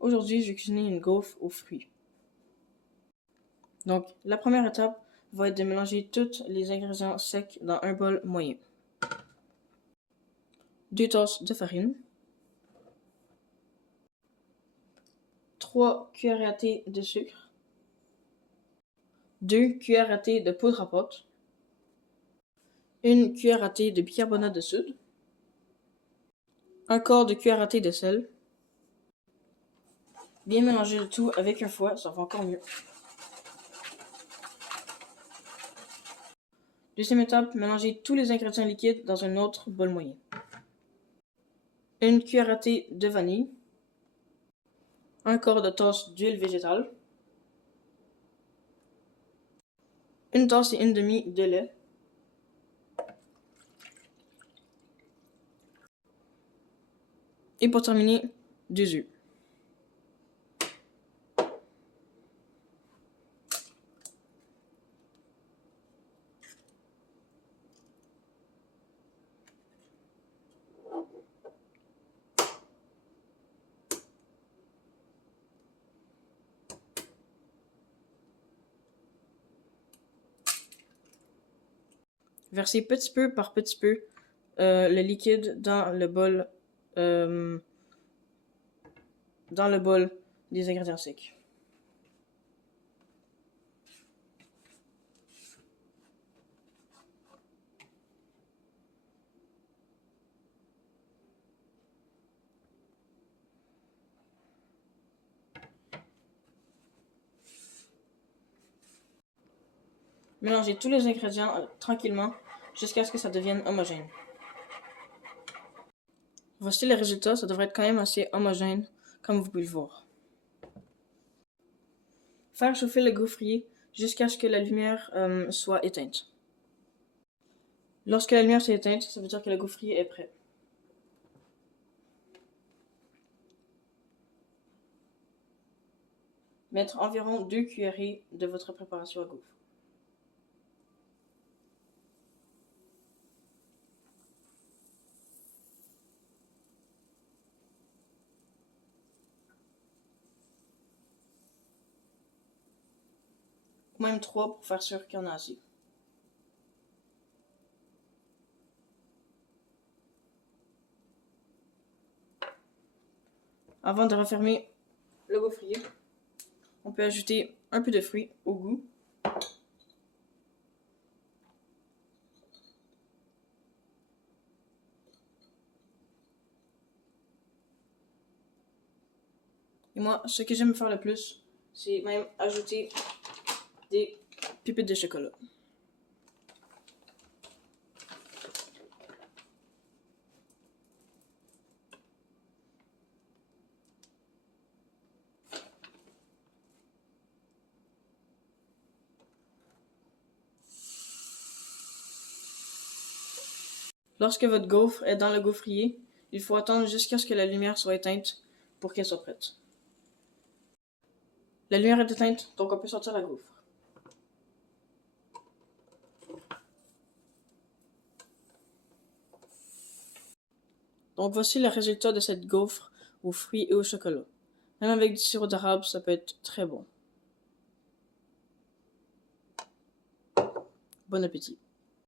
Aujourd'hui, je vais cuisiner une gaufre aux fruits. Donc, la première étape va être de mélanger tous les ingrédients secs dans un bol moyen. 2 tasses de farine, 3 cuillères à thé de sucre, 2 cuillères à thé de poudre à pâte, 1 cuillère à thé de bicarbonate de soude, 1 quart de cuillère à thé de sel. Bien mélanger le tout avec un fouet, ça va encore mieux. Deuxième étape, mélanger tous les ingrédients liquides dans un autre bol moyen. 1 cuillère à thé de vanille, 1 quart de tasse d'huile végétale, 1 tasse et 1/2 de lait, et pour terminer, 2 œufs. Versez petit peu par petit peu le liquide dans le bol des ingrédients secs. Mélangez tous les ingrédients tranquillement jusqu'à ce que ça devienne homogène. Voici le résultat, ça devrait être quand même assez homogène, comme vous pouvez le voir. Faire chauffer le gaufrier jusqu'à ce que la lumière soit éteinte. Lorsque la lumière s'est éteinte, ça veut dire que le gaufrier est prêt. Mettre environ 2 cuillerées de votre préparation à gaufre. Ou même 3 pour faire sûr qu'il y en a assez. Avant de refermer le gaufrier, on peut ajouter un peu de fruits au goût. Et moi, ce que j'aime faire le plus, c'est même ajouter des pépites de chocolat. Lorsque votre gaufre est dans le gaufrier, il faut attendre jusqu'à ce que la lumière soit éteinte pour qu'elle soit prête. La lumière est éteinte, donc on peut sortir la gaufre. Donc voici le résultat de cette gaufre aux fruits et au chocolat. Même avec du sirop d'érable, ça peut être très bon. Bon appétit.